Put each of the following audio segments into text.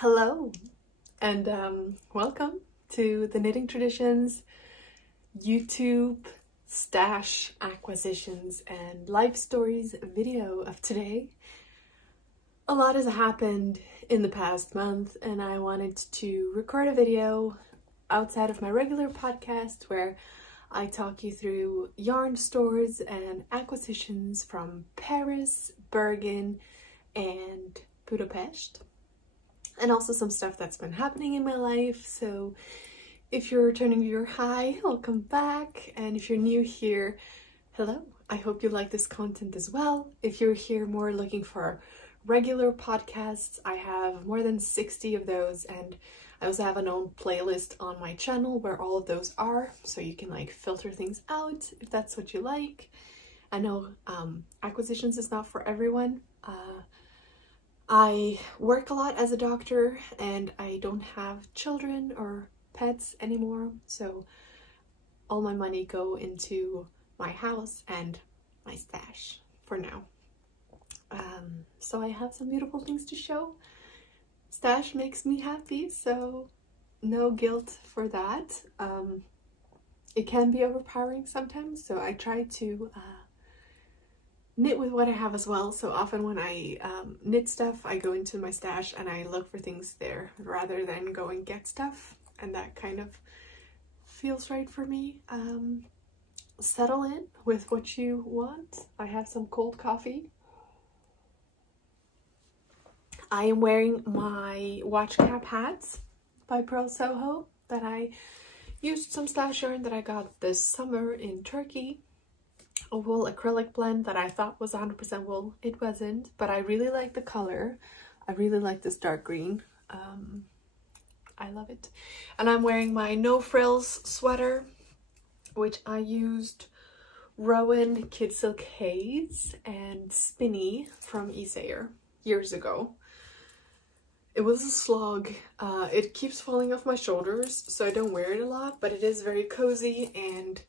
Hello and welcome to the Knitting Traditions YouTube stash acquisitions and life stories video of today. A lot has happened in the past month and I wanted to record a video outside of my regular podcast where I talk you through yarn stores and acquisitions from Paris, Bergen and Budapest. And also some stuff that's been happening in my life. So if you're a returning viewer, hi, welcome back. And if you're new here, hello. I hope you like this content as well. If you're here more looking for regular podcasts, I have more than 60 of those. And I also have an own playlist on my channel where all of those are. So you can like filter things out if that's what you like. I know acquisitions is not for everyone. I work a lot as a doctor and I don't have children or pets anymore, so all my money go into my house and my stash for now. So I have some beautiful things to show. Stash makes me happy, so no guilt for that. It can be overpowering sometimes, so I try to knit with what I have as well. So often when I knit stuff, I go into my stash and I look for things there rather than go and get stuff, and that kind of feels right for me. Settle in with what you want. I have some cold coffee. I am wearing my watch cap hats by Pearl Soho that I used some stash yarn that I got this summer in Turkey. A wool acrylic blend that I thought was 100% wool. It wasn't, but I really like the color. I really like this dark green. I love it. And I'm wearing my no frills sweater, which I used Rowan Kid Silk Haze and Spinny from Esayer years ago. It was a slog. It keeps falling off my shoulders, so I don't wear it a lot, but it is very cozy and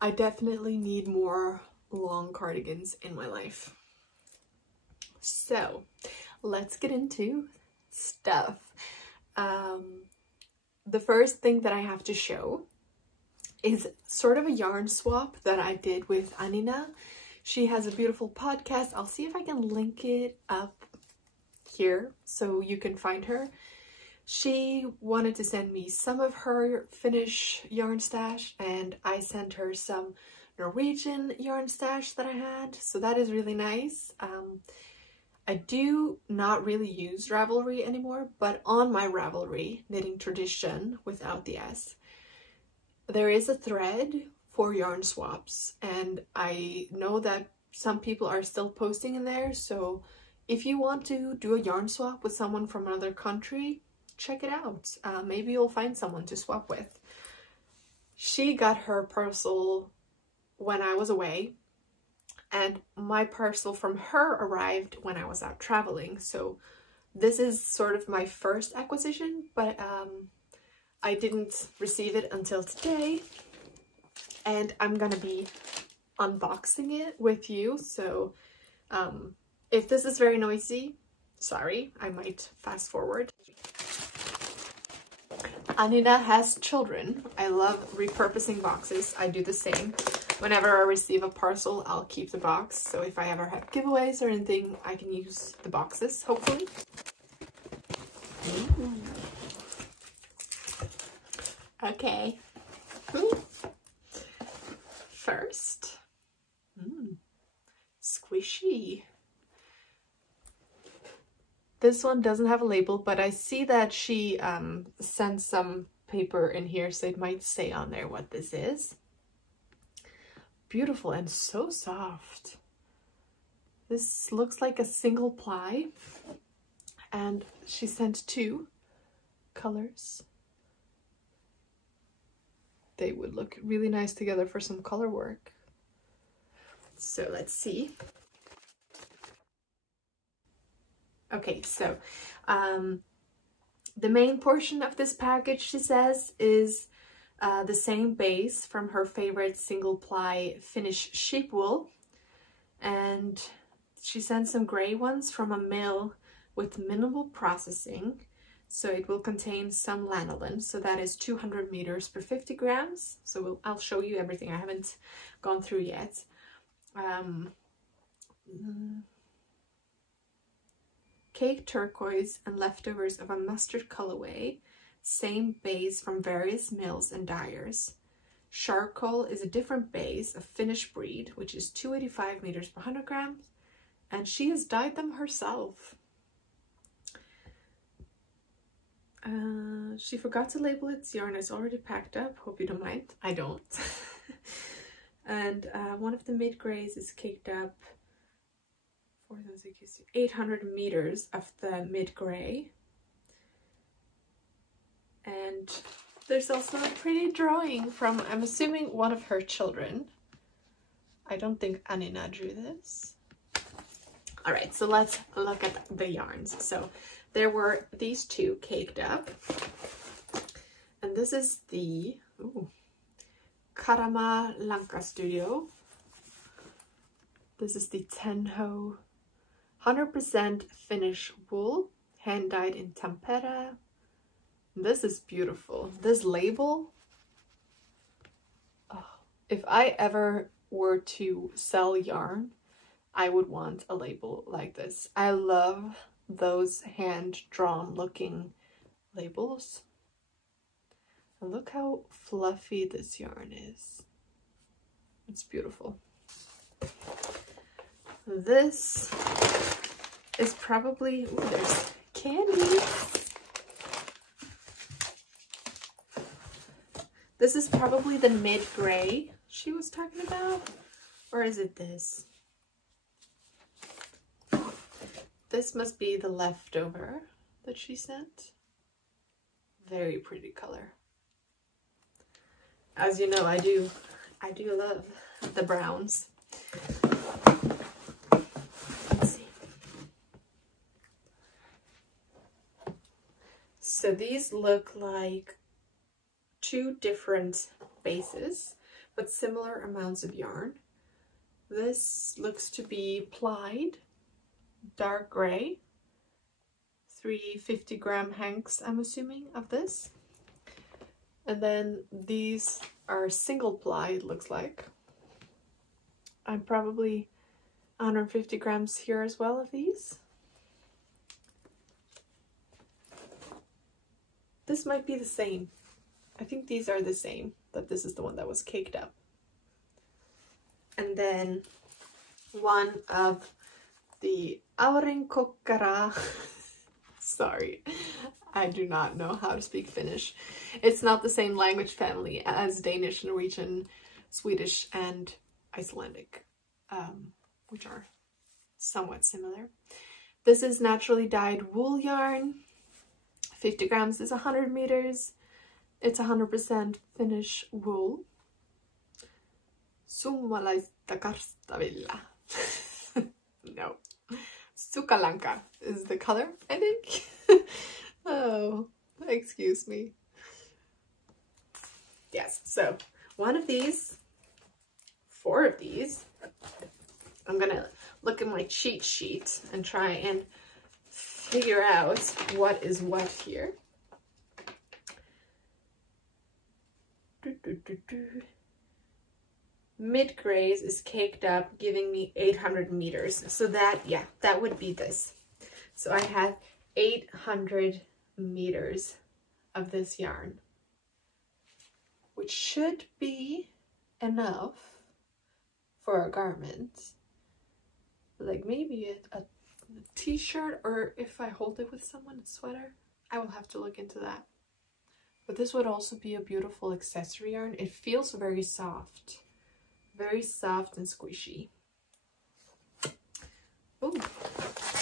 I definitely need more long cardigans in my life. So let's get into stuff. The first thing that I have to show is sort of a yarn swap that I did with Anina. She has a beautiful podcast. I'll see if I can link it up here so you can find her. She wanted to send me some of her Finnish yarn stash and I sent her some Norwegian yarn stash that I had. So that is really nice. I do not really use Ravelry anymore, but on my Ravelry, Knitting Tradition without the S, there is a thread for yarn swaps. And I know that some people are still posting in there. So if you want to do a yarn swap with someone from another country, check it out. Maybe you'll find someone to swap with. She got her parcel when I was away and my parcel from her arrived when I was out traveling. So this is sort of my first acquisition, but I didn't receive it until today and I'm gonna be unboxing it with you. So if this is very noisy, sorry, I might fast forward. Anina has children. I love repurposing boxes. I do the same. Whenever I receive a parcel, I'll keep the box. So if I ever have giveaways or anything, I can use the boxes, hopefully. Okay. First, squishy. This one doesn't have a label, but I see that she sent some paper in here, so it might say on there what this is. Beautiful and so soft. This looks like a single ply, and she sent 2 colors. They would look really nice together for some color work. So let's see. Okay, so the main portion of this package, she says, is the same base from her favorite single ply Finnish sheep wool, and she sent some gray ones from a mill with minimal processing So it will contain some lanolin. So that is 200 meters per 50 grams. So I'll show you everything. I haven't gone through yet. Cake turquoise and leftovers of a mustard colorway. Same base from various mills and dyers. Charcoal is a different base of Finnish breed, which is 285 meters per 100 grams. And she has dyed them herself. She forgot to label its yarn. It's already packed up. Hope you don't mind. I don't. And one of the mid grays is caked up 800 meters of the mid gray. And there's also a pretty drawing from, I'm assuming, one of her children. I don't think Anina drew this. All right, so let's look at the yarns. So there were these two caked up. And this is the Karama Lanka Studio. This is the Tenho 100% Finnish wool, hand dyed in Tampere. This is beautiful. This label, if I ever were to sell yarn, I would want a label like this. I love those hand-drawn looking labels. And look how fluffy this yarn is. It's beautiful. This is probably, ooh, there's candy. This is probably the mid-gray she was talking about. Or is it this? This must be the leftover that she sent. Very pretty color. As you know, I do love the browns. Let's see. So these look like two different bases, but similar amounts of yarn. This looks to be plied, dark gray, 350 gram hanks, I'm assuming, of this. And then these are single ply, it looks like. I'm probably 150 grams here as well of these. This might be the same. I think these are the same, but this is the one that was caked up. And then one of the aurinkokkara. Sorry, I do not know how to speak Finnish. It's not the same language family as Danish, Norwegian, Swedish, and Icelandic, which are somewhat similar. This is naturally dyed wool yarn. 50 grams is 100 meters. It's 100% Finnish wool. Suomalaista karstavilla. No. Sukalanka is the color, I think. Oh, excuse me. Yes, so one of these, 4 of these. I'm gonna look at my cheat sheet and try and figure out what is what here. Mid grays is caked up, giving me 800 meters. So that, yeah, that would be this. So I have 800 meters of this yarn, which should be enough for a garment. Like maybe a t-shirt, or if I hold it with someone, a sweater. I will have to look into that. But this would also be a beautiful accessory yarn. It feels very soft and squishy. Ooh,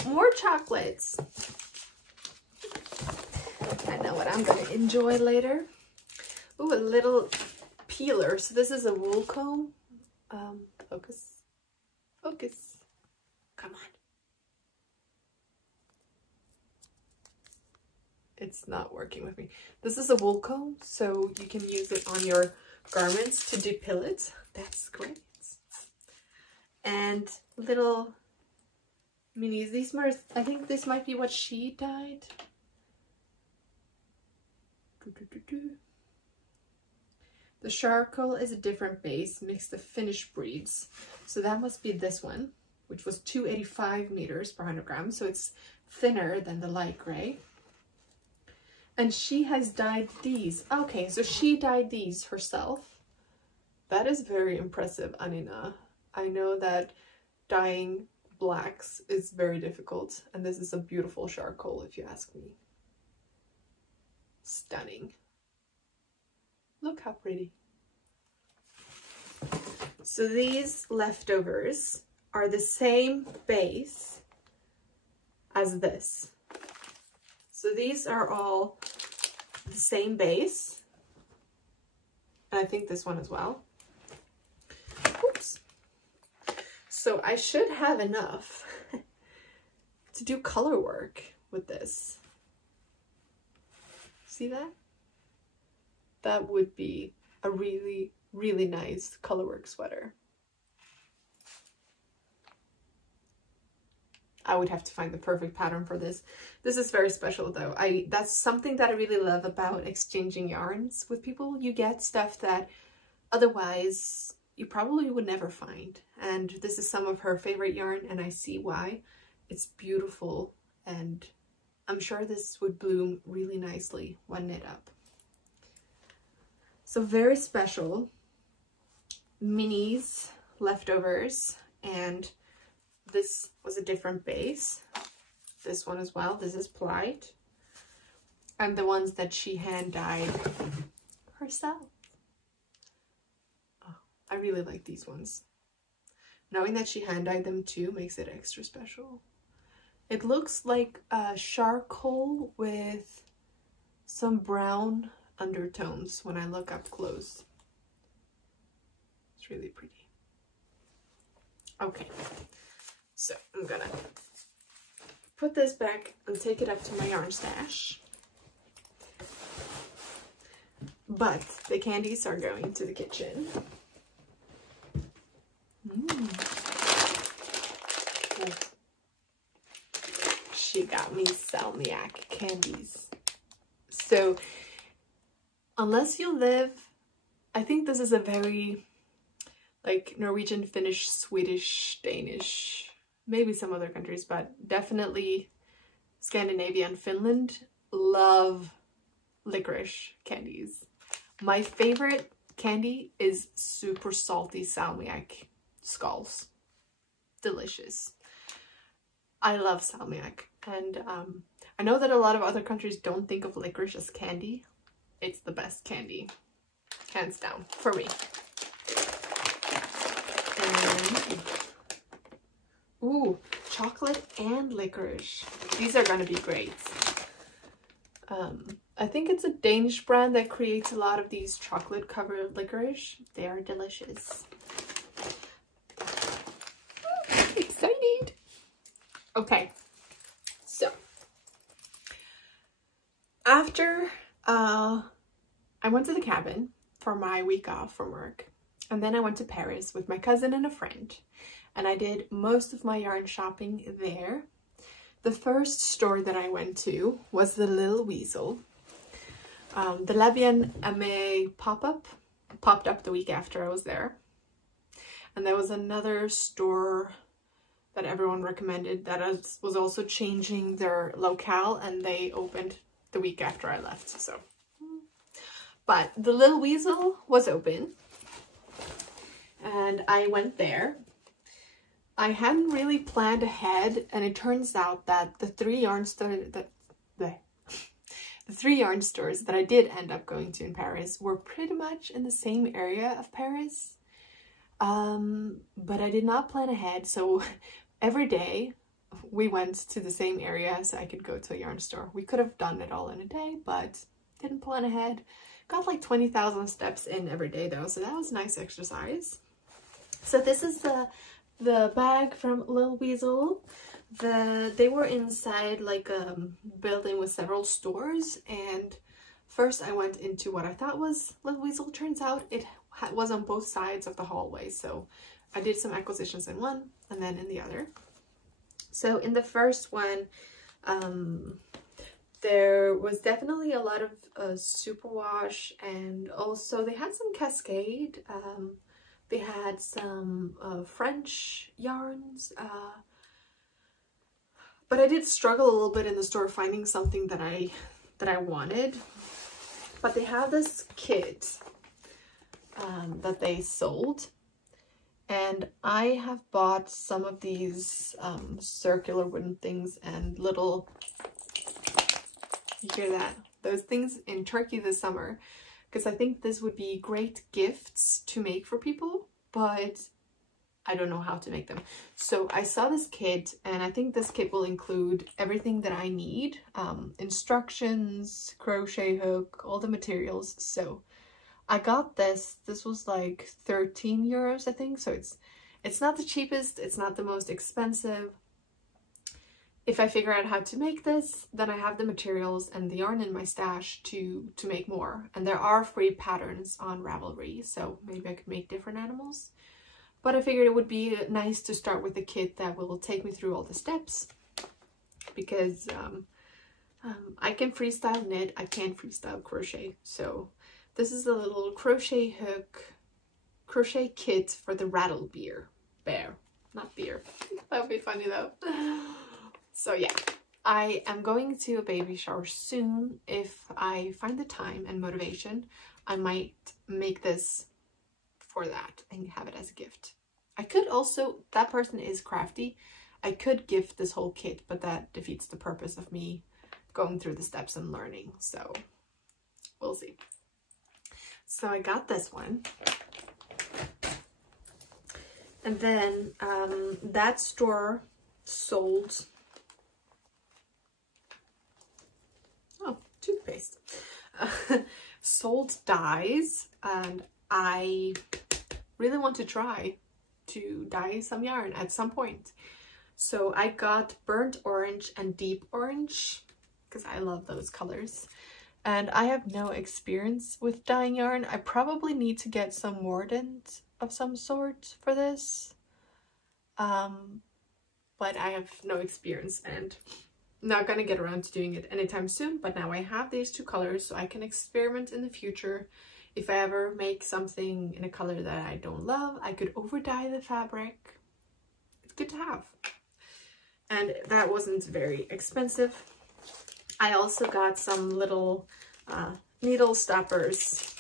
more chocolates. I know what I'm gonna enjoy later. Ooh, a little peeler. So this is a wool comb. Focus. Come on. It's not working with me. This is a wool comb, so you can use it on your garments to depill it. That's great. And little minis. These are, I think this might be what she dyed. The charcoal is a different base, mixed of Finnish breeds. So that must be this one, which was 285 meters per 100 grams. So it's thinner than the light gray. And she has dyed these. Okay, so she dyed these herself. That is very impressive, Anina. I know that dyeing blacks is very difficult, and this is a beautiful charcoal if you ask me. Stunning. Look how pretty. So these leftovers are the same base as this. So these are all the same base. And I think this one as well. Oops. So I should have enough to do color work with this. See that? That would be a really, really nice colorwork sweater. I would have to find the perfect pattern for this. This is very special though. That's something that I really love about exchanging yarns with people. You get stuff that otherwise you probably would never find. And this is some of her favorite yarn, and I see why. It's beautiful, and I'm sure this would bloom really nicely when knit up. So very special minis leftovers, and this was a different base. This one as well. This is plied. And the ones that she hand dyed herself. Oh, I really like these ones. Knowing that she hand dyed them too makes it extra special. It looks like a charcoal with some brown undertones when I look up close. It's really pretty. Okay, so I'm gonna put this back and take it up to my yarn stash. But the candies are going to the kitchen. Oh. She got me salmiak candies. So unless you live, I think this is a very like Norwegian, Finnish, Swedish, Danish, maybe some other countries, but definitely Scandinavia and Finland love licorice candies. My favorite candy is super salty salmiak skulls. Delicious. I love salmiak, and I know that a lot of other countries don't think of licorice as candy. It's the best candy, hands down, for me. And, ooh, chocolate and licorice. These are gonna be great. I think it's a Danish brand that creates a lot of these chocolate covered licorice. They are delicious. Excited. Okay, so after I went to the cabin for my week off from work, and then I went to Paris with my cousin and a friend, and I did most of my yarn shopping there. The first store that I went to was the Little Weasel. The La Bien Aimée pop-up popped up the week after I was there. And there was another store that everyone recommended that was also changing their locale, and they opened the week after I left. So, but the Little Weasel was open, and I went there. I hadn't really planned ahead, and it turns out that the three yarn stores that I did end up going to in Paris were pretty much in the same area of Paris. But I did not plan ahead, so every day we went to the same area so I could go to a yarn store. We could have done it all in a day, but didn't plan ahead. Got like 20,000 steps in every day though, so that was a nice exercise. So this is the bag from Little Weasel. They were inside like a building with several stores, and first I went into what I thought was Little Weasel. Turns out it was on both sides of the hallway, so I did some acquisitions in one and then in the other. So in the first one, there was definitely a lot of superwash, and also they had some Cascade. They had some French yarns, but I did struggle a little bit in the store finding something that I wanted. But they have this kit that they sold, and I have bought some of these circular wooden things and little, you hear that? Those things in Turkey this summer, because I think this would be great gifts to make for people, but I don't know how to make them. So I saw this kit, and I think this kit will include everything that I need. Instructions, crochet hook, all the materials. So I got this. This was like 13 euros, I think. So it's not the cheapest. It's not the most expensive. If I figure out how to make this, then I have the materials and the yarn in my stash to make more. And there are free patterns on Ravelry, so maybe I could make different animals. But I figured it would be nice to start with a kit that will take me through all the steps, because I can freestyle knit, I can't freestyle crochet. So this is a little crochet hook, crochet kit for the rattle bear, not beer. That would be funny though. So yeah, I am going to a baby shower soon. If I find the time and motivation, I might make this for that and have it as a gift. I could also, that person is crafty, I could gift this whole kit, but that defeats the purpose of me going through the steps and learning. So we'll see. So I got this one. And then that store sold toothpaste. Sold dyes, and I really want to try to dye some yarn at some point. So I got burnt orange and deep orange because I love those colors. And I have no experience with dyeing yarn. I probably need to get some mordant of some sort for this. But I have no experience and not gonna get around to doing it anytime soon. But now I have these two colors, so I can experiment in the future. If I ever make something in a color that I don't love, I could over dye the fabric. It's good to have. And that wasn't very expensive. I also got some little needle stoppers.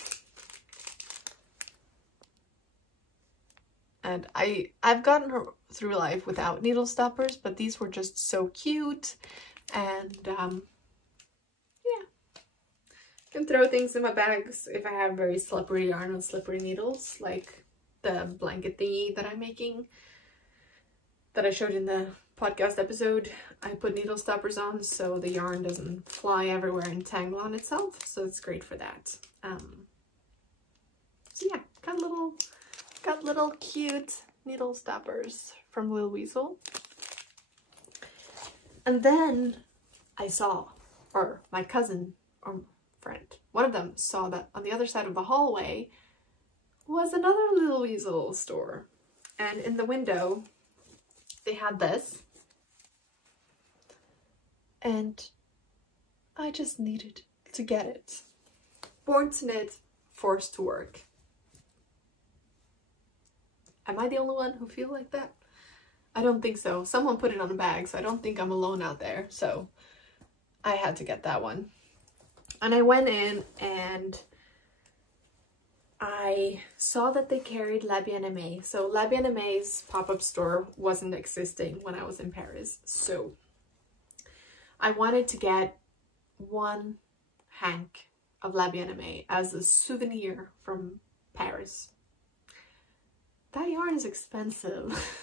And I've gotten through life without needle stoppers, but these were just so cute. And yeah, can throw things in my bags if I have very slippery yarn and slippery needles, like the blanket thingy that I'm making that I showed in the podcast episode. I put needle stoppers on so the yarn doesn't fly everywhere and tangle on itself, so it's great for that. So yeah, got little cute needle stoppers from Lil Weasel. And then I saw, or my cousin or friend, one of them saw that on the other side of the hallway was another Lil Weasel store. And in the window, they had this. And I just needed to get it. Born to knit, forced to work. Am I the only one who feels like that? I don't think so. Someone put it on a bag, so I don't think I'm alone out there. So I had to get that one. And I went in and I saw that they carried La Bien-Aimée. So La Bien-Aimé's pop-up store wasn't existing when I was in Paris. So I wanted to get one hank of La Bien-Aimée as a souvenir from Paris. That yarn is expensive.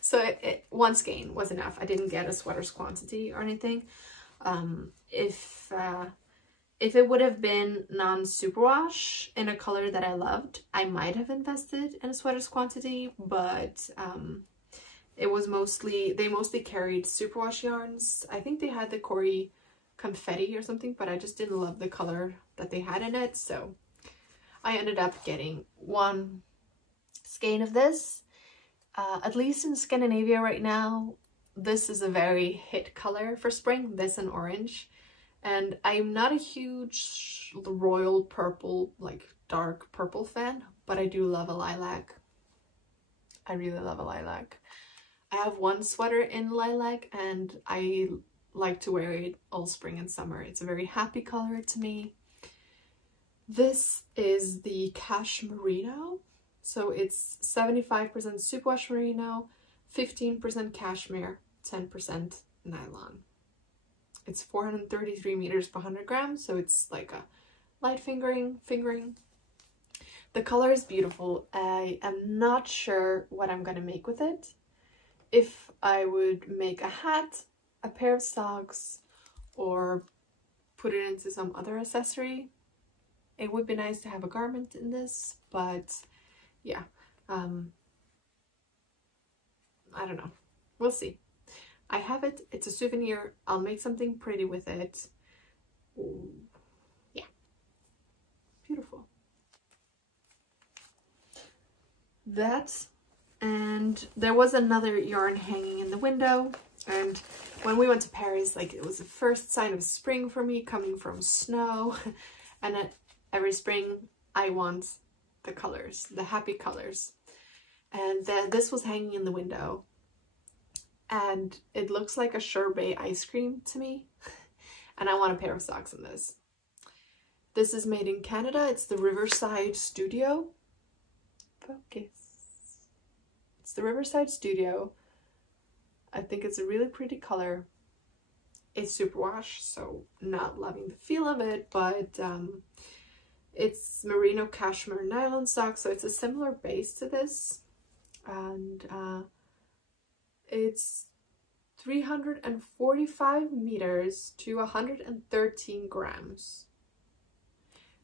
So one skein was enough. I didn't get a sweater's quantity or anything. If it would have been non-superwash in a color that I loved, I might have invested in a sweater's quantity, but it was they mostly carried superwash yarns. I think they had the Cori Confetti or something, but I just didn't love the color that they had in it, so I ended up getting one skein of this. At least in Scandinavia right now, this is a very hit color for spring, this and orange. And I'm not a huge royal purple, like dark purple fan, but I do love a lilac. I really love a lilac. I have one sweater in lilac and I like to wear it all spring and summer. It's a very happy color to me. This is the Cash Merino. So it's 75% superwash merino, 15% cashmere, 10% nylon. It's 433 meters per 100 grams, so it's like a light fingering. The color is beautiful. I am not sure what I'm gonna make with it. If I would make a hat, a pair of socks, or put it into some other accessory. It would be nice to have a garment in this, but yeah, I don't know. We'll see. I have it. It's a souvenir. I'll make something pretty with it. Ooh, yeah, beautiful. That, and there was another yarn hanging in the window. And when we went to Paris, like, it was the first sign of spring for me, coming from snow. And every spring I want the colors, the happy colors. And this was hanging in the window. And it looks like a sherbet ice cream to me. And I want a pair of socks in this. This is made in Canada. It's the Riverside Studio. Focus. It's the Riverside Studio. I think it's a really pretty color. It's superwash, so not loving the feel of it, but it's merino cashmere nylon sock, so it's a similar base to this. And it's 345 meters to 113 grams.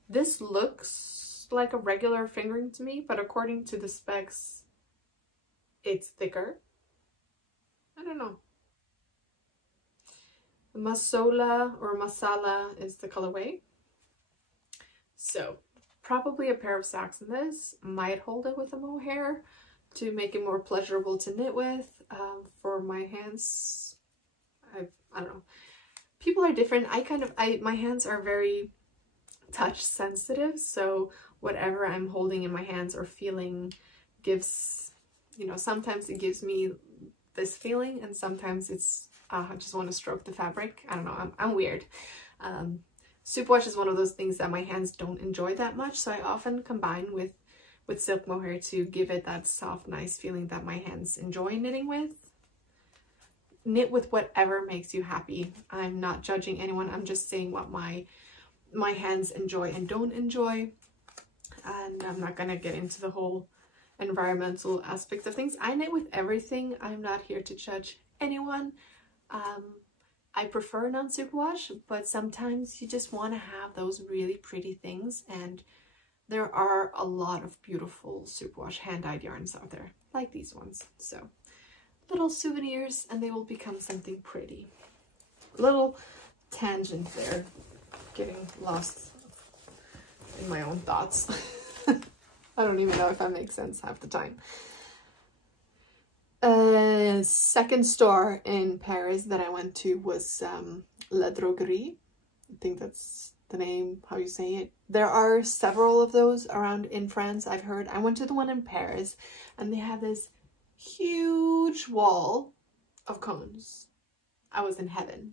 This looks like a regular fingering to me, but according to the specs, it's thicker. I don't know. Masola or Masala is the colorway. So probably a pair of socks in this. Might hold it with a mohair to make it more pleasurable to knit with. For my hands, I don't know. People are different. My hands are very touch sensitive, so whatever I'm holding in my hands or feeling gives, you know, sometimes it gives me this feeling, and sometimes it's I just want to stroke the fabric. I don't know, I'm weird. Superwash is one of those things that my hands don't enjoy that much, so I often combine with silk mohair to give it that soft, nice feeling that my hands enjoy knitting with. Knit with whatever makes you happy. I'm not judging anyone. I'm just saying what my hands enjoy and don't enjoy. And I'm not gonna get into the whole environmental aspects of things. I knit with everything. I'm not here to judge anyone. I prefer non-superwash, but sometimes you just want to have those really pretty things, and there are a lot of beautiful superwash hand-dyed yarns out there, like these ones. So little souvenirs, and they will become something pretty. Little tangent there, getting lost in my own thoughts. I don't even know if that makes sense half the time. Second store in Paris that I went to was La Droguerie. I think that's the name, how you say it. There are several of those around in France, I've heard. I went to the one in Paris, and they have this huge wall of cones. I was in heaven.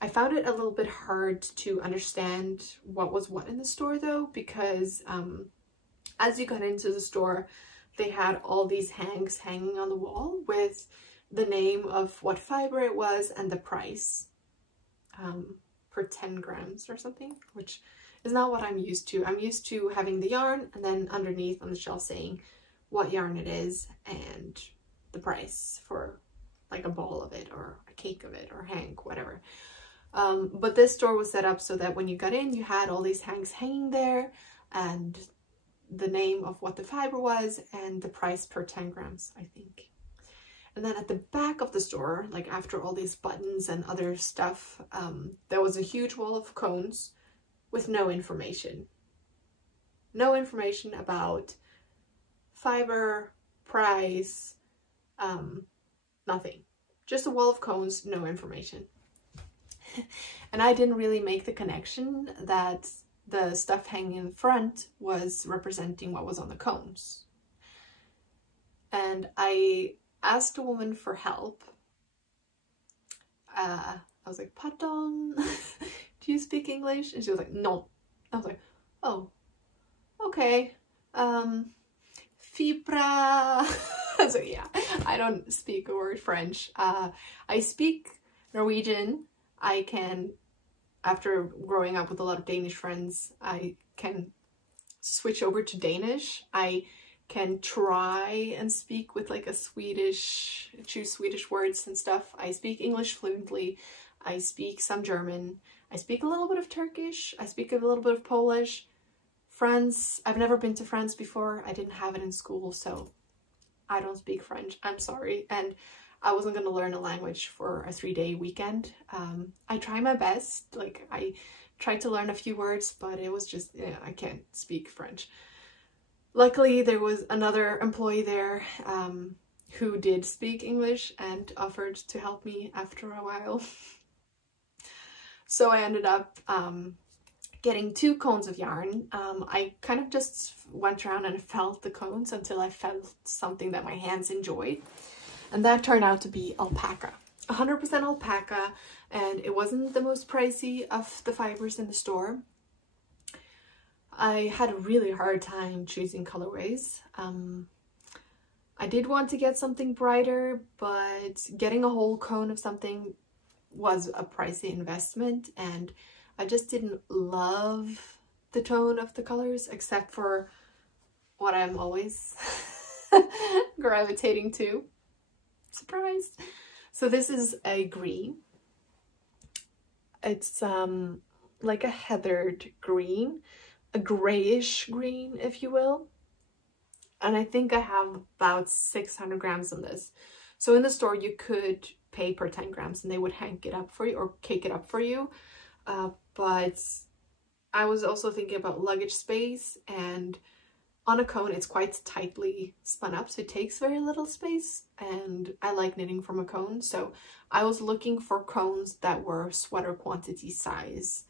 I found it a little bit hard to understand what was what in the store though, because as you got into the store, they had all these hangs hanging on the wall with the name of what fiber it was and the price per 10 grams or something, which is not what I'm used to. I'm used to having the yarn and then underneath on the shelf saying what yarn it is and the price for like a ball of it or a cake of it or hank, whatever. But this store was set up so that when you got in, you had all these hangs hanging there and the name of what the fiber was and the price per 10 grams, I think. And then at the back of the store, like after all these buttons and other stuff, there was a huge wall of cones with no information. No information about fiber, price, nothing. Just a wall of cones, no information. And I didn't really make the connection that the stuff hanging in front was representing what was on the cones. And I asked a woman for help. I was like, pardon, do you speak English? And she was like, no. I was like, oh, okay. Fibra. So yeah, I don't speak a word French. I speak Norwegian. I can, after growing up with a lot of Danish friends, I can switch over to Danish. I can try and speak with like a Swedish, choose Swedish words and stuff. I speak English fluently. I speak some German. I speak a little bit of Turkish. I speak a little bit of Polish. France, I've never been to France before. I didn't have it in school, so I don't speak French. I'm sorry. And I wasn't going to learn a language for a 3-day weekend. I try my best. Like, I tried to learn a few words, but it was just, yeah, I can't speak French. Luckily, there was another employee there who did speak English and offered to help me after a while. So I ended up getting 2 cones of yarn. I kind of just went around and felt the cones until I felt something that my hands enjoyed. And that turned out to be alpaca. 100% alpaca, and it wasn't the most pricey of the fibers in the store. I had a really hard time choosing colorways. I did want to get something brighter, but getting a whole cone of something was a pricey investment, and I just didn't love the tone of the colors, except for what I'm always gravitating to. Surprise! So this is a green. It's like a heathered green, a grayish green, if you will. And I think I have about 600 grams in this. So in the store you could pay per 10 grams and they would hang it up for you or cake it up for you. But I was also thinking about luggage space, and on a cone it's quite tightly spun up, so it takes very little space, and I like knitting from a cone, so I was looking for cones that were sweater quantity size,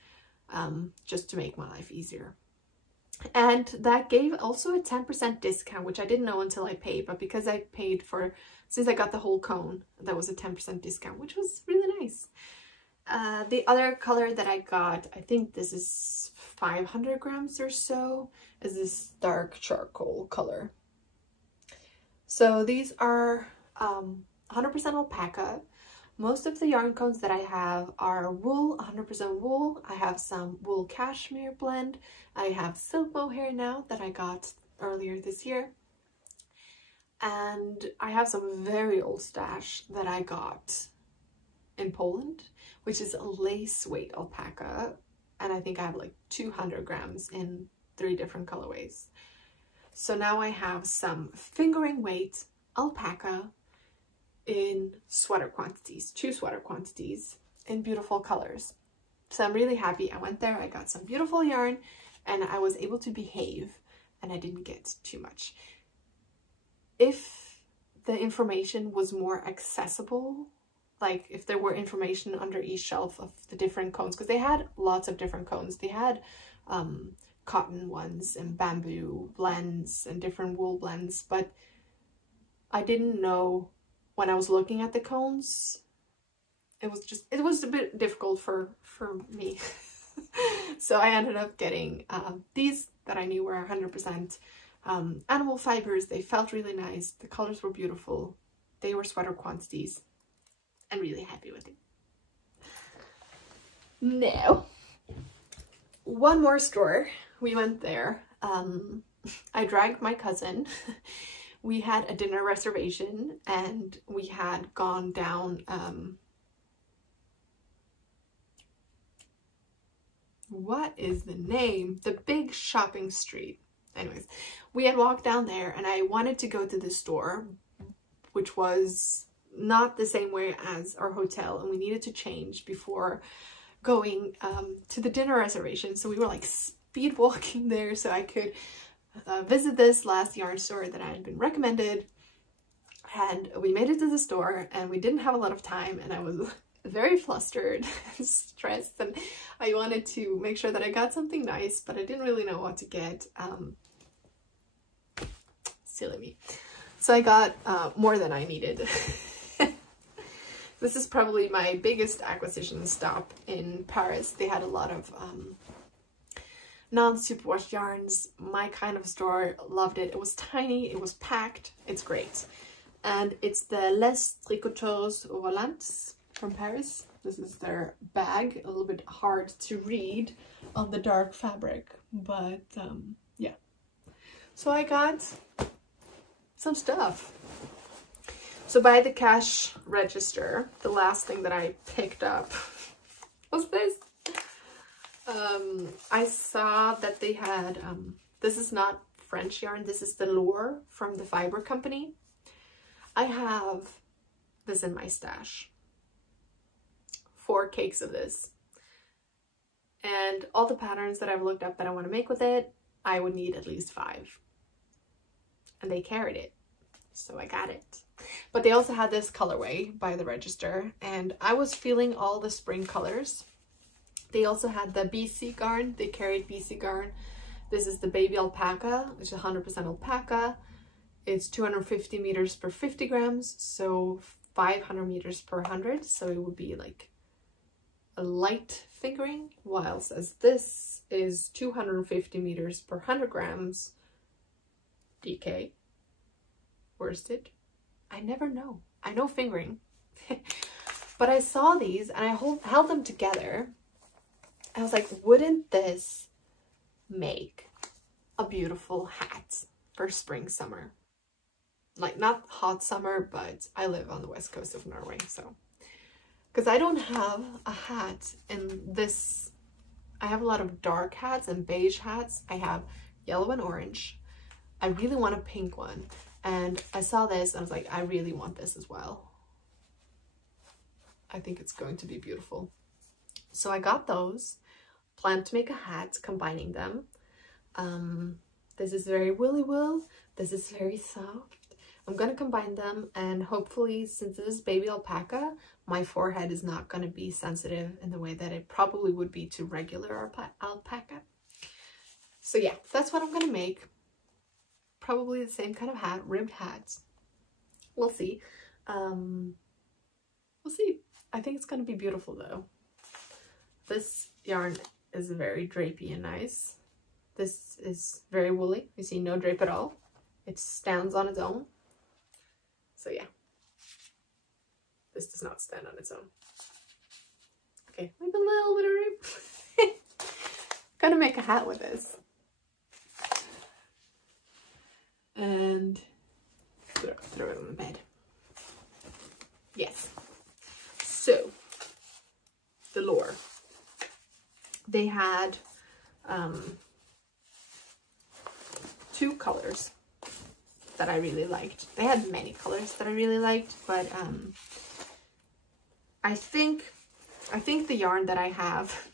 just to make my life easier. And that gave also a 10% discount, which I didn't know until I paid, but because I paid for, since I got the whole cone, that was a 10% discount, which was really nice. The other color that I got, I think this is 500 grams or so, is this dark charcoal color. So these are 100% alpaca. Most of the yarn cones that I have are wool, 100% wool. I have some wool cashmere blend. I have silk mohair now that I got earlier this year. And I have some very old stash that I got in Poland, which is a lace weight alpaca, and I think I have like 200 grams in 3 different colorways. So now I have some fingering weight alpaca in sweater quantities, 2 sweater quantities in beautiful colors. So I'm really happy. I went there, I got some beautiful yarn, and I was able to behave, and I didn't get too much. If the information was more accessible, like if there were information under each shelf of the different cones, because they had lots of different cones. They had cotton ones and bamboo blends and different wool blends, but I didn't know when I was looking at the cones. It was a bit difficult for me. So I ended up getting these that I knew were 100% animal fibers. They felt really nice. The colors were beautiful. They were sweater quantities. I'm really happy with it. Now, one more store. We went there. I dragged my cousin. We had a dinner reservation, and we had gone down what is the name? The big shopping street. Anyways, we had walked down there, and I wanted to go to the store, which was not the same way as our hotel, and we needed to change before going to the dinner reservation. So we were like speed walking there so I could visit this last yarn store that I had been recommended. And we made it to the store, and we didn't have a lot of time, and I was very flustered and stressed, and I wanted to make sure that I got something nice, but I didn't really know what to get. Silly me. So I got more than I needed. This is probably my biggest acquisition stop in Paris. They had a lot of non-superwash yarns, my kind of store. Loved it. It was tiny, it was packed, it's great. And it's the Les Tricoteuses Volants from Paris. This is their bag, a little bit hard to read on the dark fabric, but yeah. So I got some stuff. So by the cash register, the last thing that I picked up was this. I saw that they had, this is not French yarn, this is the Lure from the fiber company. I have this in my stash. 4 cakes of this. And all the patterns that I've looked up that I want to make with it, I would need at least 5. And they carried it, so I got it. But they also had this colorway by the register, and I was feeling all the spring colors. They also had the BC garn. They carried BC garn. This is the baby alpaca, which is 100% alpaca. It's 250 meters per 50 grams, so 500 meters per 100. So it would be like a light fingering, whilst as this is 250 meters per 100 grams DK worsted. I never know. I know fingering. But I saw these and I held them together. I was like, wouldn't this make a beautiful hat for spring, summer? Like, not hot summer, but I live on the west coast of Norway, so. Because I don't have a hat in this. I have a lot of dark hats and beige hats. I have yellow and orange. I really want a pink one. And I saw this and I was like, I really want this as well. I think it's going to be beautiful. So I got those. Planned to make a hat combining them. This is very woolly wool. This is very soft. I'm going to combine them, and hopefully, since this is baby alpaca, my forehead is not going to be sensitive in the way that it probably would be to regular alpaca. So yeah, that's what I'm going to make. Probably the same kind of hat, ribbed hats. We'll see. We'll see. I think it's going to be beautiful though. This yarn is very drapey and nice. This is very woolly. You see no drape at all. It stands on its own. So yeah, this does not stand on its own. Okay, like a little bit of drape. Gonna make a hat with this. And throw it on the bed. Yes. So, the Lure. They had 2 colors that I really liked. They had many colors that I really liked, but I think the yarn that I have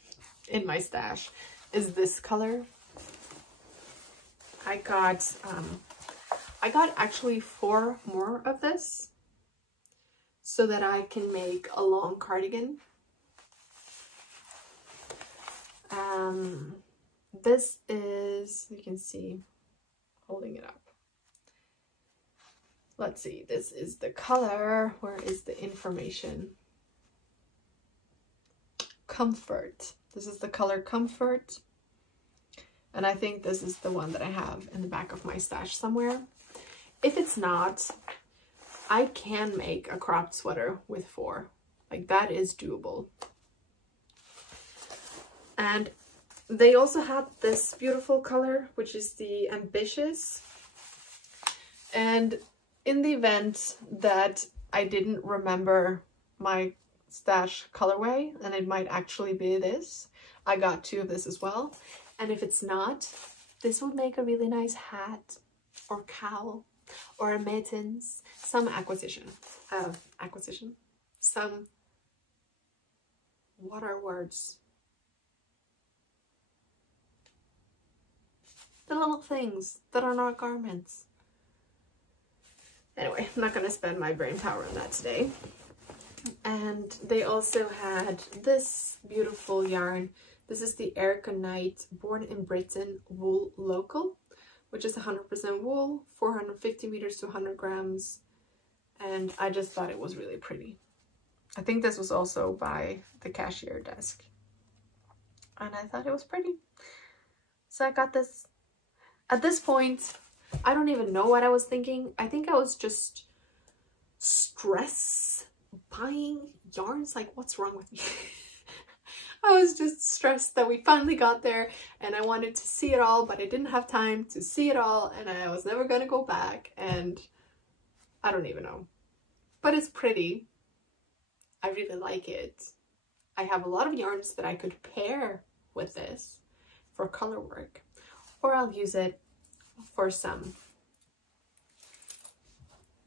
in my stash is this color. I got actually 4 more of this so that I can make a long cardigan. This is, you can see, holding it up. Let's see, this is the color. Where is the information? Comfort. This is the color Comfort. And I think this is the one that I have in the back of my stash somewhere. If it's not, I can make a cropped sweater with 4. Like, that is doable. And they also had this beautiful color, which is the Ambitious. And in the event that I didn't remember my stash colorway, and it might actually be this, I got 2 of this as well. And if it's not, this would make a really nice hat or cowl or mittens. Some some, what are words? The little things that are not garments. Anyway, I'm not going to spend my brain power on that today. And they also had this beautiful yarn. This is the Erica Knight Born in Britain Wool Local, which is 100% wool, 450 meters to 100 grams. And I just thought it was really pretty. I think this was also by the cashier desk. And I thought it was pretty. So I got this. At this point, I don't even know what I was thinking. I think I was just stressed buying yarns. Like, what's wrong with me? I was just stressed that we finally got there, and I wanted to see it all, but I didn't have time to see it all, and I was never gonna go back, and I don't even know. But it's pretty. I really like it. I have a lot of yarns that I could pair with this for color work, or I'll use it for some,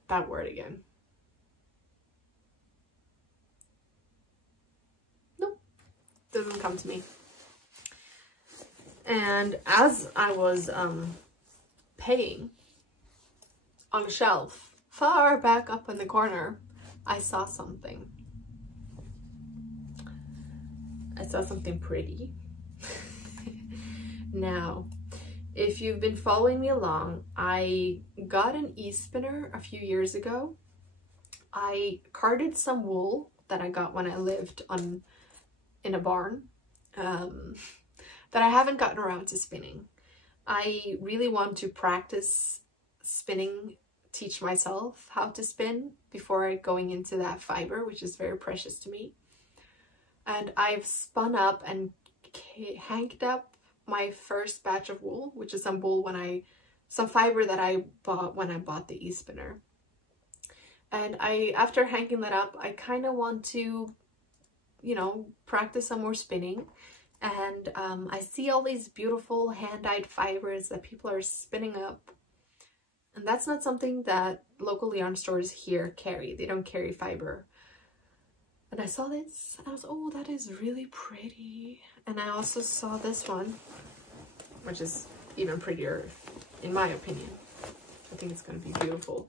that word again. Nope, doesn't come to me. And as I was paying on a shelf far back up in the corner, I saw something. I saw something pretty. Now, if you've been following me along, I got an e-spinner a few years ago. I carded some wool that I got when I lived in a barn that I haven't gotten around to spinning. I really want to practice spinning, teach myself how to spin before going into that fiber, which is very precious to me. And I've spun up and hanged up my first batch of wool, which is some fiber that I bought when I bought the e-spinner. And after hanging that up, I kind of want to, you know, practice some more spinning. And I see all these beautiful hand-dyed fibers that people are spinning up. And that's not something that local yarn stores here carry. They don't carry fiber. And I saw this and I was, oh, that is really pretty. And I also saw this one, which is even prettier in my opinion. I think it's going to be beautiful.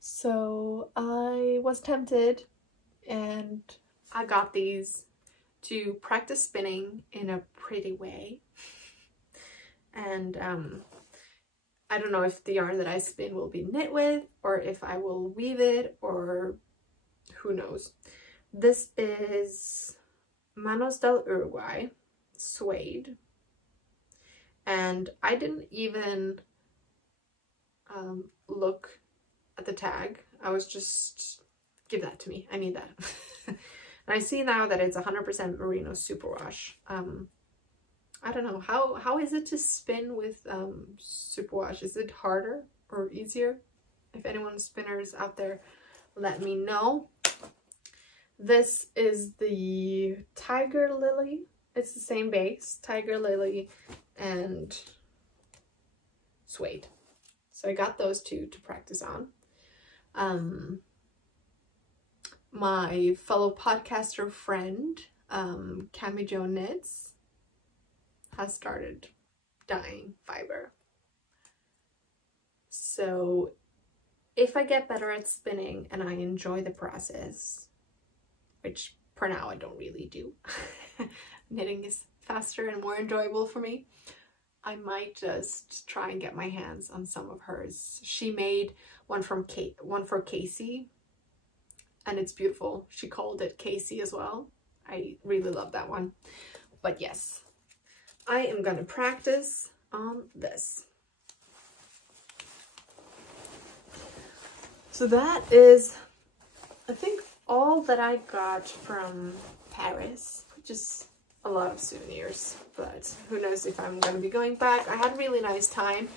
So I was tempted and I got these to practice spinning in a pretty way. And I don't know if the yarn that I spin will be knit with, or if I will weave it, or who knows. This is Manos del Uruguay suede. And I didn't even look at the tag. I was just, give that to me. I need that. And I see now that it's 100% merino superwash. I don't know, how is it to spin with superwash? Is it harder or easier? If anyone's spinners out there, let me know. This is the Tiger Lily. It's the same base, Tiger Lily and suede. So I got those two to practice on. My fellow podcaster friend, Cami Jo Knits, has started dyeing fiber. So if I get better at spinning and I enjoy the process, which for now I don't really do, knitting is faster and more enjoyable for me, I might just try and get my hands on some of hers. She made one for Casey, and it's beautiful. She called it Casey as well. I really love that one. But yes, I am gonna practice on this. So that is, I think, all that I got from Paris, which is a lot of souvenirs, but who knows if I'm gonna be going back. I had a really nice time.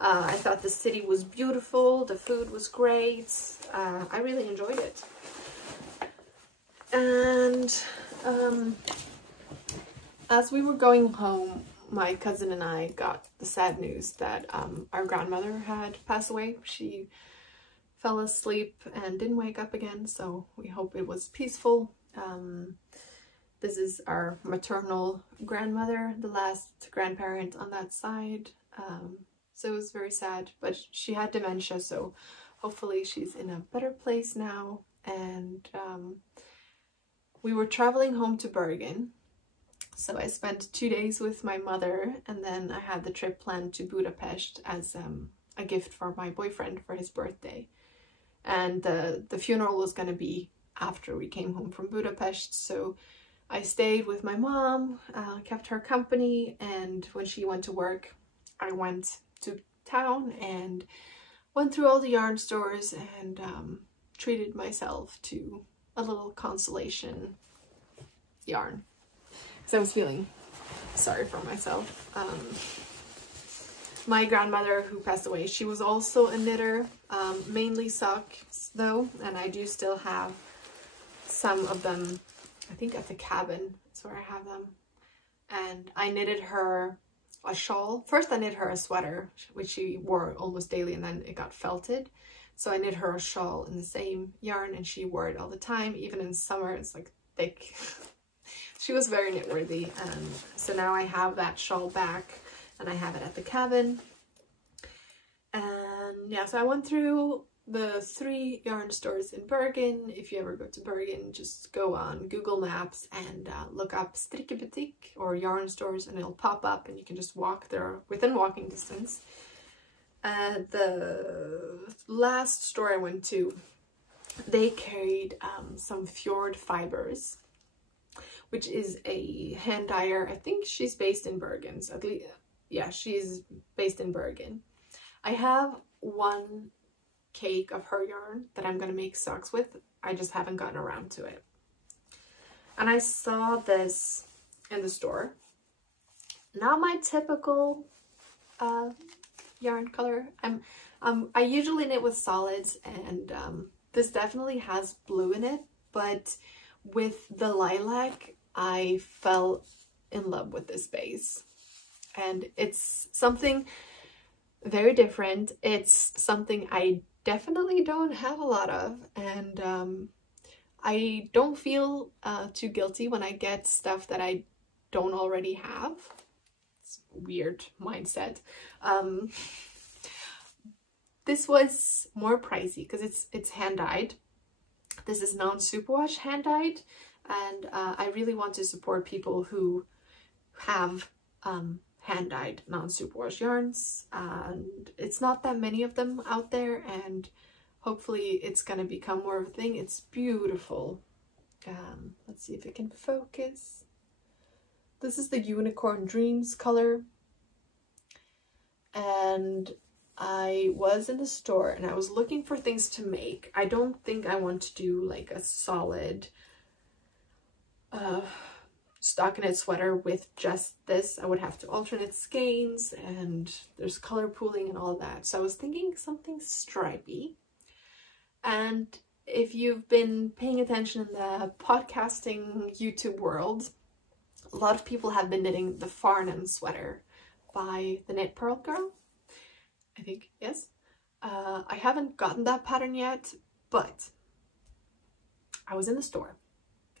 I thought the city was beautiful, the food was great. I really enjoyed it. And as we were going home, my cousin and I got the sad news that our grandmother had passed away. She fell asleep and didn't wake up again, so we hope it was peaceful. This is our maternal grandmother, the last grandparent on that side. So it was very sad, but she had dementia, so hopefully she's in a better place now. And we were traveling home to Bergen. So I spent 2 days with my mother, and then I had the trip planned to Budapest as a gift for my boyfriend for his birthday. And the funeral was going to be after we came home from Budapest, so I stayed with my mom, kept her company, and when she went to work, I went to town and went through all the yarn stores and treated myself to a little consolation yarn. So I was feeling sorry for myself. My grandmother, who passed away, she was also a knitter, mainly socks though, and I do still have some of them, I think at the cabin, that's where I have them. And I knitted her a shawl. First I knit her a sweater, which she wore almost daily, and then it got felted. So I knit her a shawl in the same yarn, and she wore it all the time, even in summer. It's like thick. She was very knitworthy, and so now I have that shawl back, and I have it at the cabin. And yeah, so I went through the 3 yarn stores in Bergen. If you ever go to Bergen, just go on Google Maps and look up strikkebutikk or yarn stores, and it'll pop up, and you can just walk there within walking distance. The last store I went to, they carried some fjord fibers, which is a hand dyer. I think she's based in Bergen. So at least, yeah, she's based in Bergen. I have 1 cake of her yarn that I'm gonna make socks with. I just haven't gotten around to it. And I saw this in the store. Not my typical yarn color. I usually knit with solids, and this definitely has blue in it, but with the lilac, I fell in love with this base. And it's something very different. It's something I definitely don't have a lot of, and I don't feel too guilty when I get stuff that I don't already have. It's a weird mindset. This was more pricey because it's hand-dyed. This is non-superwash hand-dyed, and I really want to support people who have hand-dyed non-superwash yarns, and it's not that many of them out there, and hopefully it's gonna become more of a thing. It's beautiful. Let's see if it can focus. This is the Unicorn Dreams color, and I was in the store and I was looking for things to make. I don't think I want to do like a solid stockinette sweater with just this. I would have to alternate skeins, and there's color pooling and all that. So I was thinking something stripy. And if you've been paying attention in the podcasting YouTube world, a lot of people have been knitting the Farnham sweater by the Knit Pearl Girl. I think, yes. I haven't gotten that pattern yet, but I was in the store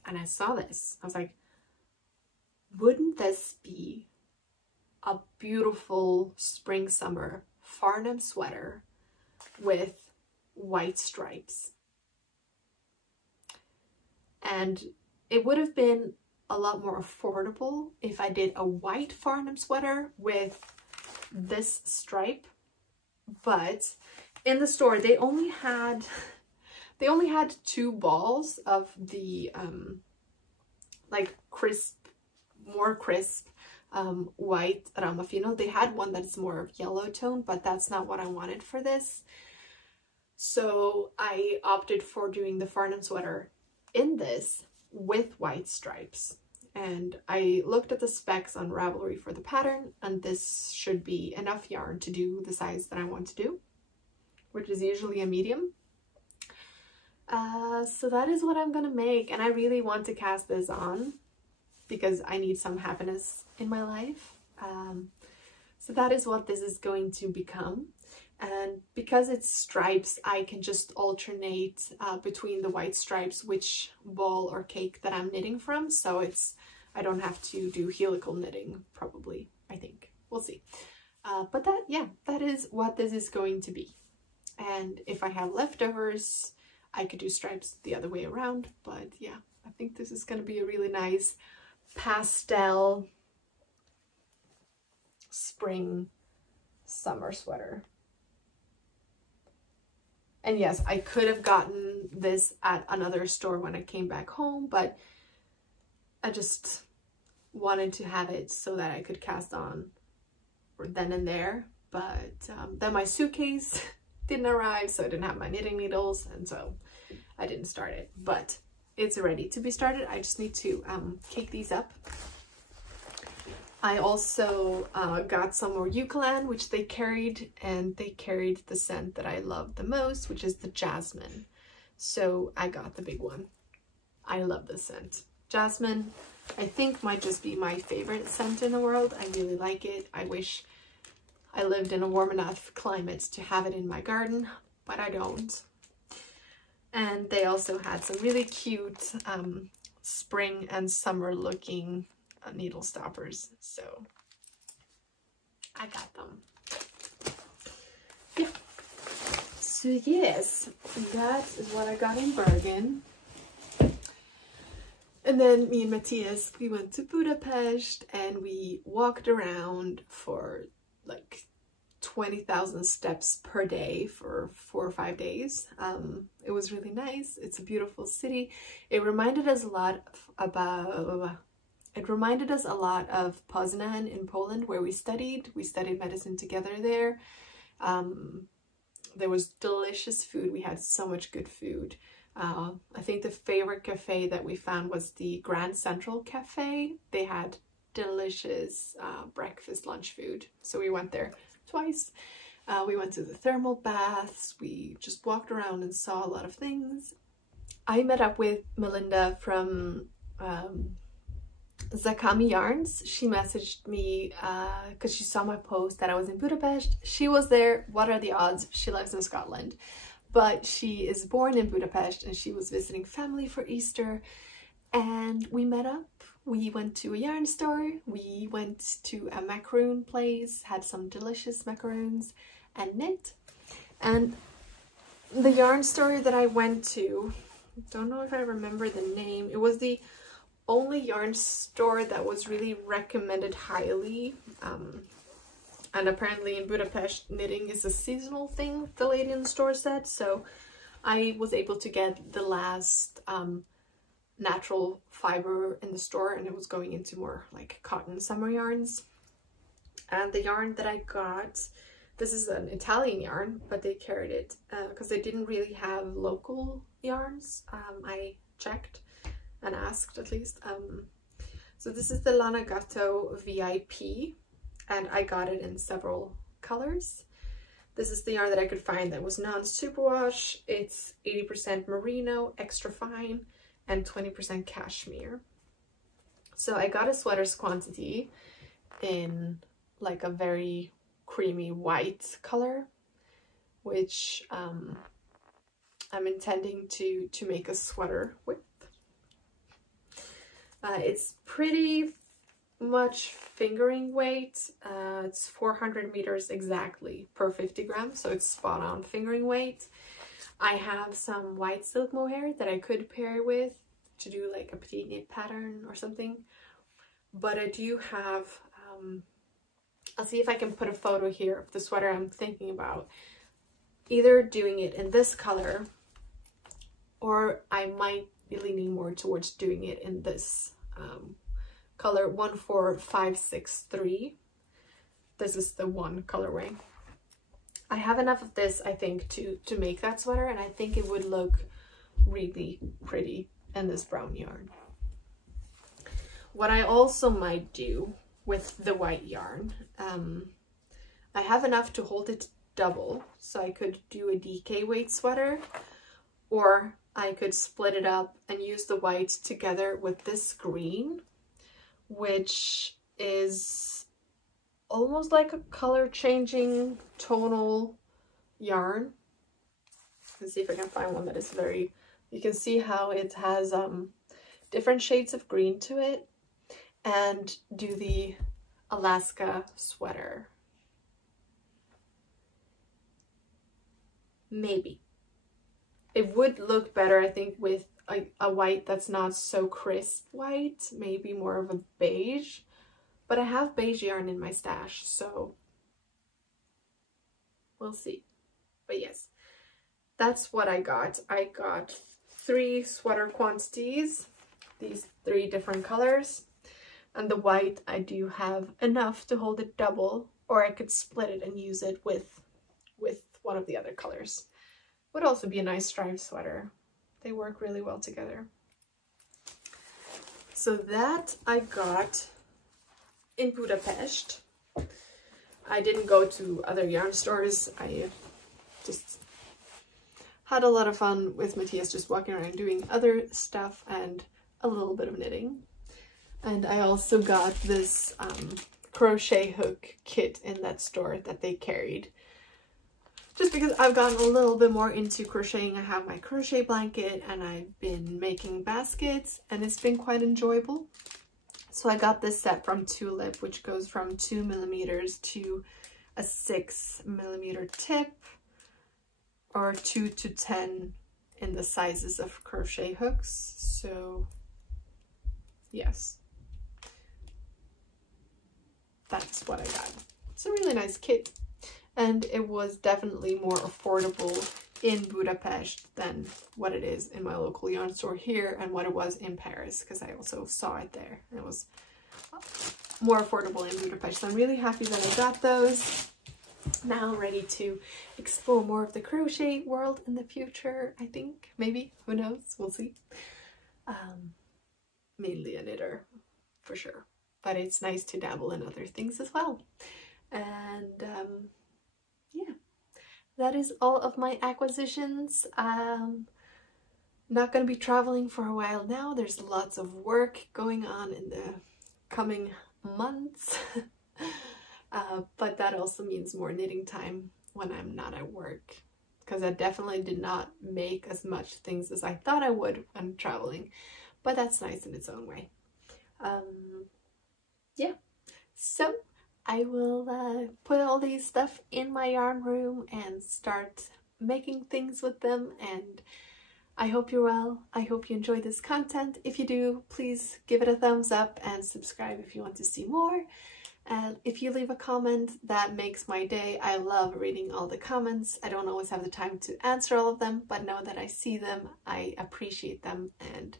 and I saw this. I was like, wouldn't this be a beautiful spring summer Farnham sweater with white stripes? And it would have been a lot more affordable if I did a white Farnham sweater with this stripe. But in the store they only had 2 balls of the like more crisp white Ramafino. They had one that's more of yellow tone, but that's not what I wanted for this. So I opted for doing the Farnham sweater in this with white stripes. And I looked at the specs on Ravelry for the pattern, and this should be enough yarn to do the size that I want to do, which is usually a medium. So that is what I'm gonna make, and I really want to cast this on because I need some happiness in my life. So that is what this is going to become. And because it's stripes, I can just alternate between the white stripes which ball or cake that I'm knitting from. So I don't have to do helical knitting, probably, I think. We'll see. But that is what this is going to be. and if I have leftovers, I could do stripes the other way around. But yeah, I think this is gonna be a really nice pastel spring summer sweater. And yes, I could have gotten this at another store when I came back home, but I just wanted to have it so that I could cast on then and there. But then my suitcase didn't arrive, so I didn't have my knitting needles, and so I didn't start it. But it's ready to be started. I just need to cake these up. I also got some more eucalyptus, which they carried, and they carried the scent that I love the most, which is the jasmine. So I got the big one. I love this scent. Jasmine, I think, might just be my favorite scent in the world. I really like it. I wish I lived in a warm enough climate to have it in my garden, but I don't. And they also had some really cute spring and summer looking needle stoppers, so I got them. Yeah, so yes, that is what I got in Bergen. And then me and Matthias, we went to Budapest and we walked around for like 20,000 steps per day for 4 or 5 days. It was really nice. It's a beautiful city. It reminded us a lot of Poznan in Poland, where we studied. We studied medicine together there. There was delicious food. We had so much good food. I think the favorite cafe that we found was the Grand Central Cafe. They had delicious breakfast, lunch food. So we went there twice. We went to the thermal baths. We just walked around and saw a lot of things. I met up with Melinda from Zakami Yarns. She messaged me because she saw my post that I was in Budapest. She was there. What are the odds? She lives in Scotland, but she is born in Budapest and she was visiting family for Easter, and we met up. We went to a yarn store. We went to a macaroon place, had some delicious macaroons and knit. And the yarn store that I went to, don't know if I remember the name. It was the only yarn store that was really recommended highly. And apparently in Budapest, knitting is a seasonal thing, the lady in the store said. So I was able to get the last natural fiber in the store, and it was going into more like cotton summer yarns. And the yarn that I got, this is an Italian yarn, but they carried it because they didn't really have local yarns. I checked and asked at least. So this is the Lana Gatto VIP, and I got it in several colors. This is the yarn that I could find that was non-superwash. It's 80% merino, extra fine, and 20% cashmere. So I got a sweater's quantity in like a very creamy white color, which I'm intending to make a sweater with. It's pretty much fingering weight. It's 400 meters exactly per 50 grams, so it's spot on fingering weight. I have some white silk mohair that I could pair with to do like a petite knit pattern or something, but I do have I'll see if I can put a photo here of the sweater I'm thinking about, either doing it in this color, or I might be leaning more towards doing it in this color 14563. This is the one colorway. I have enough of this, I think, to make that sweater, and I think it would look really pretty in this brown yarn. What I also might do with the white yarn, I have enough to hold it double, so I could do a DK weight sweater, or I could split it up and use the white together with this green, which is almost like a color changing tonal yarn. Let's see if I can find one that is very, you can see how it has different shades of green to it, and do the Alaska sweater. maybe. It would look better, I think, with a white that's not so crisp white, maybe more of a beige. But I have beige yarn in my stash, so we'll see. But yes, that's what I got. I got 3 sweater quantities, these 3 different colors. And the white, I do have enough to hold it double, or I could split it and use it with one of the other colors. Would also be a nice striped sweater. They work really well together. So that I got in Budapest. I didn't go to other yarn stores. I just had a lot of fun with Matthias, just walking around doing other stuff and a little bit of knitting. And I also got this crochet hook kit in that store that they carried. Just because I've gotten a little bit more into crocheting. I have my crochet blanket and I've been making baskets and it's been quite enjoyable. So I got this set from Tulip, which goes from 2mm to a 6mm tip, or 2 to 10 in the sizes of crochet hooks. So yes, that's what I got. It's a really nice kit. And it was definitely more affordable in Budapest than what it is in my local yarn store here and what it was in Paris, because I also saw it there. It was more affordable in Budapest. So I'm really happy that I got those. Now I'm ready to explore more of the crochet world in the future, I think. Maybe. Who knows? We'll see. Mainly a knitter, for sure. But it's nice to dabble in other things as well. And yeah, that is all of my acquisitions. Not going to be traveling for a while now. There's lots of work going on in the coming months. But that also means more knitting time when I'm not at work, because I definitely did not make as much things as I thought I would when traveling, but that's nice in its own way. Yeah, so I will put all these stuff in my yarn room and start making things with them, and I hope you're well. I hope you enjoy this content. If you do, please give it a thumbs up and subscribe if you want to see more. And if you leave a comment, that makes my day. I love reading all the comments. I don't always have the time to answer all of them, but know that I see them, I appreciate them, and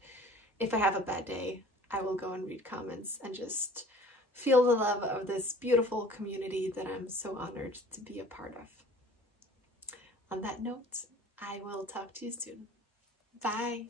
if I have a bad day, I will go and read comments and just feel the love of this beautiful community that I'm so honored to be a part of. On that note, I will talk to you soon. Bye!